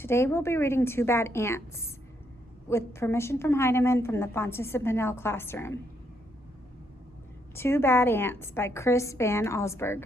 Today we'll be reading Two Bad Ants with permission from Heinemann from the Fontes and Pinnell classroom. Two Bad Ants by Chris Van Allsburg.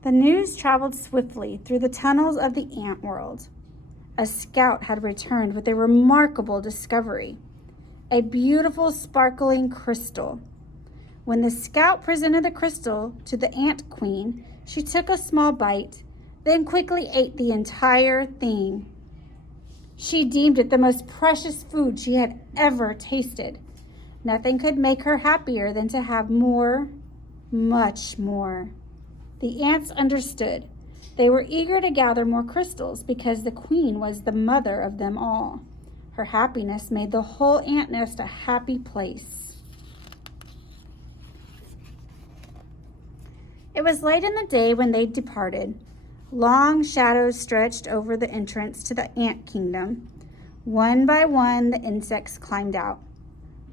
The news traveled swiftly through the tunnels of the ant world. A scout had returned with a remarkable discovery, a beautiful sparkling crystal. When the scout presented the crystal to the ant queen, she took a small bite, then quickly ate the entire thing. She deemed it the most precious food she had ever tasted. Nothing could make her happier than to have more, much more. The ants understood. They were eager to gather more crystals because the queen was the mother of them all. Her happiness made the whole ant nest a happy place. It was late in the day when they departed. Long shadows stretched over the entrance to the ant kingdom. One by one, the insects climbed out,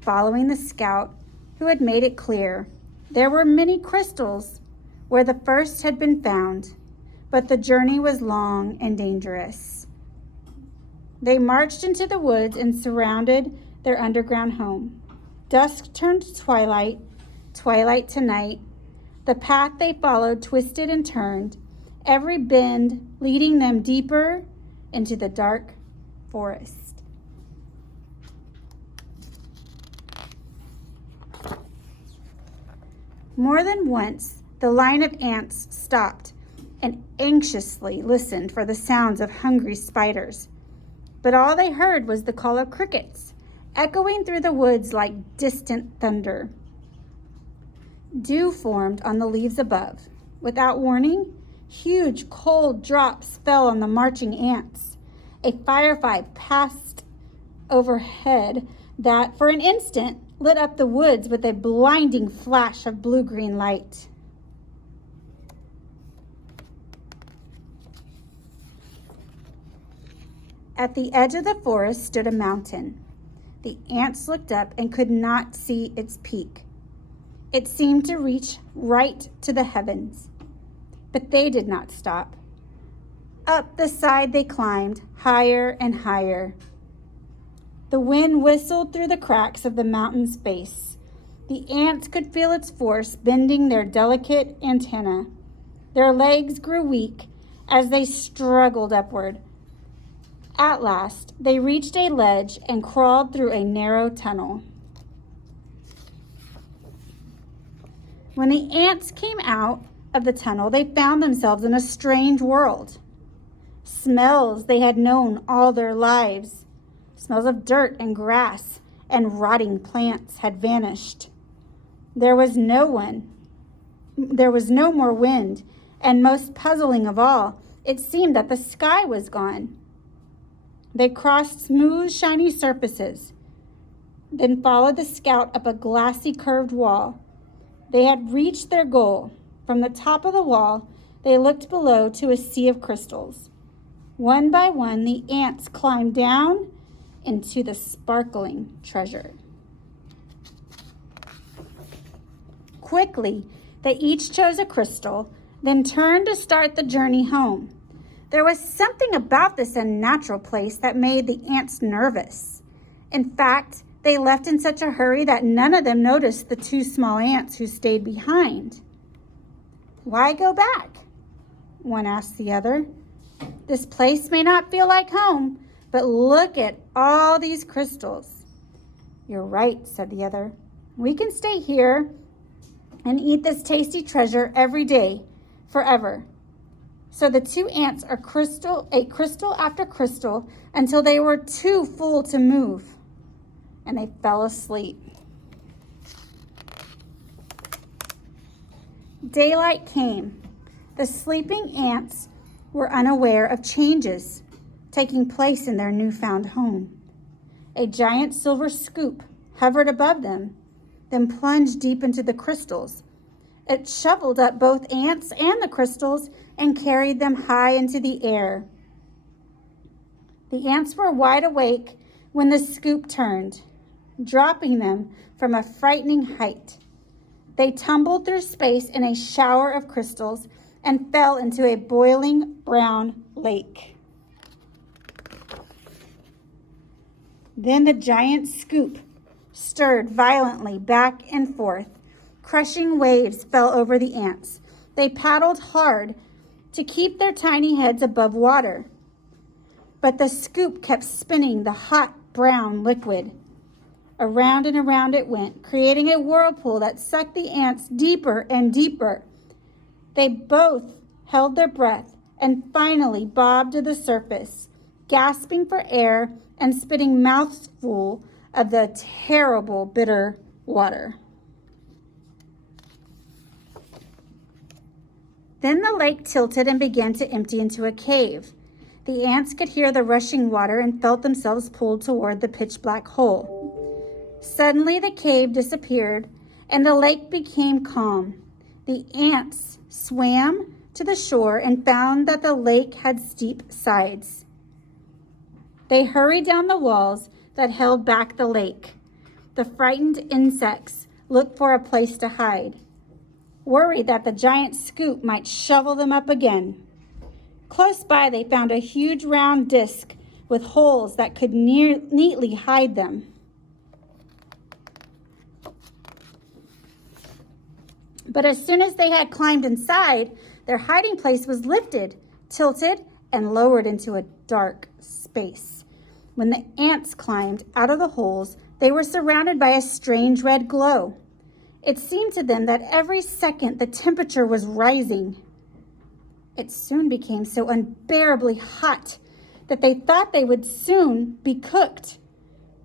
following the scout, who had made it clear. There were many crystals where the first had been found, but the journey was long and dangerous. They marched into the woods and surrounded their underground home. Dusk turned to twilight, twilight to night. The path they followed twisted and turned, every bend leading them deeper into the dark forest. More than once, the line of ants stopped and anxiously listened for the sounds of hungry spiders. But all they heard was the call of crickets, echoing through the woods like distant thunder. Dew formed on the leaves above. Without warning, huge cold drops fell on the marching ants. A firefly passed overhead that, for an instant, lit up the woods with a blinding flash of blue-green light. At the edge of the forest stood a mountain. The ants looked up and could not see its peak. It seemed to reach right to the heavens, but they did not stop. Up the side they climbed, higher and higher. The wind whistled through the cracks of the mountain's base. The ants could feel its force bending their delicate antennae. Their legs grew weak as they struggled upward. At last, they reached a ledge and crawled through a narrow tunnel. When the ants came out of the tunnel, they found themselves in a strange world. Smells they had known all their lives, smells of dirt and grass and rotting plants, had vanished. There was no more wind, and most puzzling of all, it seemed that the sky was gone. They crossed smooth, shiny surfaces, then followed the scout up a glassy, curved wall. They had reached their goal. From the top of the wall, they looked below to a sea of crystals. One by one, the ants climbed down into the sparkling treasure. Quickly, they each chose a crystal, then turned to start the journey home. There was something about this unnatural place that made the ants nervous. In fact, they left in such a hurry that none of them noticed the two small ants who stayed behind. "Why go back?" one asked the other. "This place may not feel like home, but look at all these crystals." "You're right," said the other. "We can stay here and eat this tasty treasure every day, forever." So the two ants ate crystal after crystal until they were too full to move, and they fell asleep. Daylight came. The sleeping ants were unaware of changes taking place in their newfound home. A giant silver scoop hovered above them, then plunged deep into the crystals. It shoveled up both ants and the crystals and carried them high into the air. The ants were wide awake when the scoop turned, dropping them from a frightening height. They tumbled through space in a shower of crystals and fell into a boiling brown lake. Then the giant scoop stirred violently back and forth. Crushing waves fell over the ants. They paddled hard to keep their tiny heads above water. But the scoop kept spinning the hot brown liquid. Around and around it went, creating a whirlpool that sucked the ants deeper and deeper. They both held their breath and finally bobbed to the surface, gasping for air and spitting mouthfuls of the terrible, bitter water. Then the lake tilted and began to empty into a cave. The ants could hear the rushing water and felt themselves pulled toward the pitch-black hole. Suddenly the cave disappeared and the lake became calm. The ants swam to the shore and found that the lake had steep sides. They hurried down the walls that held back the lake. The frightened insects looked for a place to hide, worried that the giant scoop might shovel them up again. Close by, they found a huge round disc with holes that could neatly hide them. But as soon as they had climbed inside, their hiding place was lifted, tilted, and lowered into a dark space. When the ants climbed out of the holes, they were surrounded by a strange red glow. It seemed to them that every second the temperature was rising. It soon became so unbearably hot that they thought they would soon be cooked.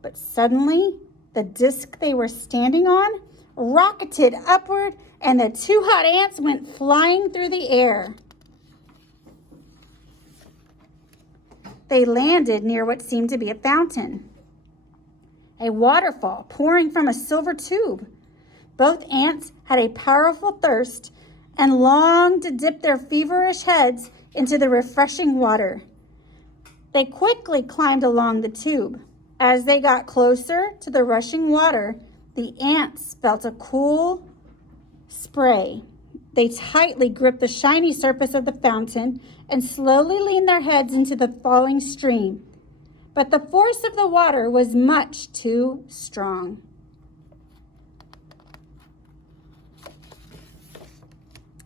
But suddenly, the disc they were standing on rocketed upward, and the two hot ants went flying through the air. They landed near what seemed to be a fountain, a waterfall pouring from a silver tube. Both ants had a powerful thirst and longed to dip their feverish heads into the refreshing water. They quickly climbed along the tube. As they got closer to the rushing water, the ants felt a cool spray. They tightly gripped the shiny surface of the fountain and slowly leaned their heads into the falling stream. But the force of the water was much too strong.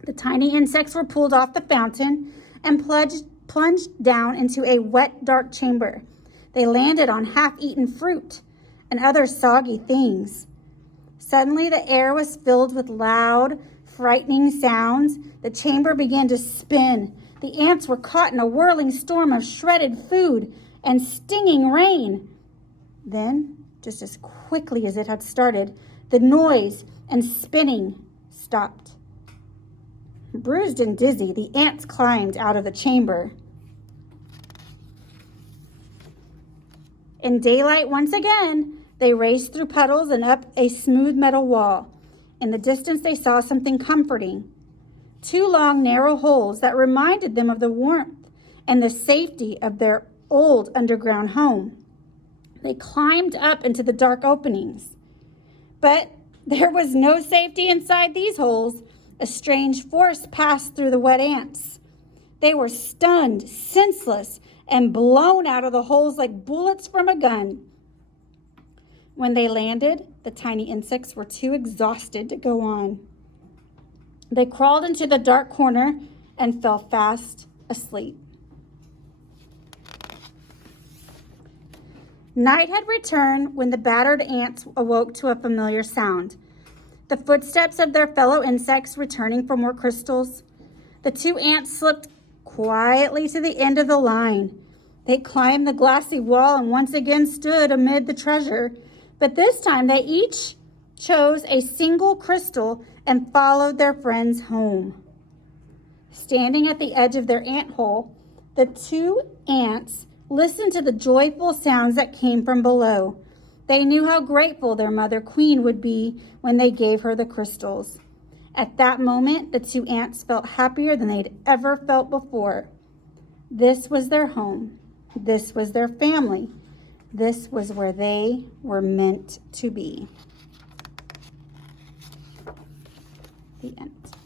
The tiny insects were pulled off the fountain and plunged down into a wet, dark chamber. They landed on half-eaten fruit and other soggy things. Suddenly, the air was filled with loud, frightening sounds. The chamber began to spin. The ants were caught in a whirling storm of shredded food and stinging rain. Then, just as quickly as it had started, the noise and spinning stopped. Bruised and dizzy, the ants climbed out of the chamber. In daylight once again, they raced through puddles and up a smooth metal wall. In the distance, they saw something comforting. Two long, narrow holes that reminded them of the warmth and the safety of their old underground home. They climbed up into the dark openings. But there was no safety inside these holes. A strange force passed through the wet ants. They were stunned, senseless, and blown out of the holes like bullets from a gun. When they landed, the tiny insects were too exhausted to go on. They crawled into the dark corner and fell fast asleep. Night had returned when the battered ants awoke to a familiar sound. The footsteps of their fellow insects returning for more crystals. The two ants slipped quietly to the end of the line. They climbed the glassy wall and once again stood amid the treasure. But this time they each chose a single crystal and followed their friends home. Standing at the edge of their ant hole, the two ants listened to the joyful sounds that came from below. They knew how grateful their mother queen would be when they gave her the crystals. At that moment, the two ants felt happier than they'd ever felt before. This was their home. This was their family. This was where they were meant to be. The end.